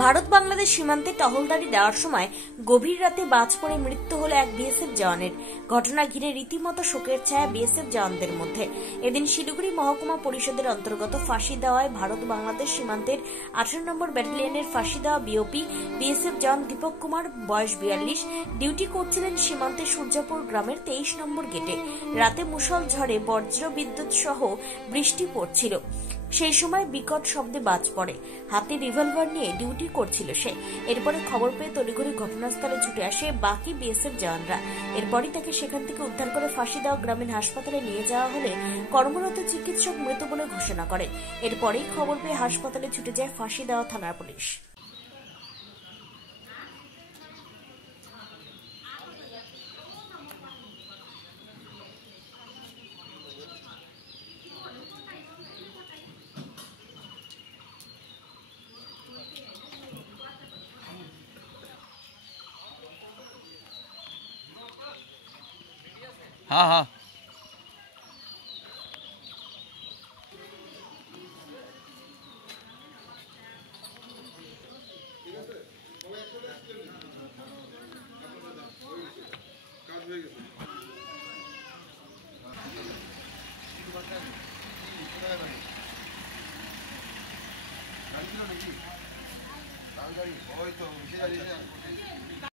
ভারত বাংলাদেশ সীমান্তে টহলদারি দেওয়ার সময় গভীর রাতে বাজ পড়ে মৃত্যু হলো এক বিএসএফ জওয়ানের। ঘটনা ঘিরে রীতিমতো শোকের ছায়া বিএসএফ জওয়ানদের মধ্যে। এদিন শিলিগুড়ি মহকুমা পরিষদের অন্তর্গত ফাঁসি দেওয়ায় ভারত বাংলাদেশ সীমান্তের 18 নম্বর ব্যাটালিয়নের ফাঁসি দেওয়া বিএসএফ জওয়ান দীপক কুমার, বয়স 42, ডিউটি করছিলেন সীমান্তে সূর্যাপুর গ্রামের 23 নম্বর গেটে। রাতে মুষল ঝড়ে বজ্র বিদ্যুৎ সহ বৃষ্টি পড়ছিল। সেই সময় বিকট শব্দে বাজ পড়ে। হাতে রিভলভার নিয়ে ডিউটি করছিল সে। এরপরে খবর পেয়ে তড়িঘড়ি ঘটনাস্থলে ছুটে আসে বাকি বিএসএফ জওয়ানরা। এরপরই তাকে সেখান থেকে উদ্ধার করে ফাঁসি দেওয়া গ্রামীণ হাসপাতালে নিয়ে যাওয়া হলে কর্মরত চিকিৎসক মৃত বলে ঘোষণা করে। এরপরেই খবর পেয়ে হাসপাতালে ছুটে যায় ফাঁসি দেওয়া থানার পুলিশ। हाँ हाँ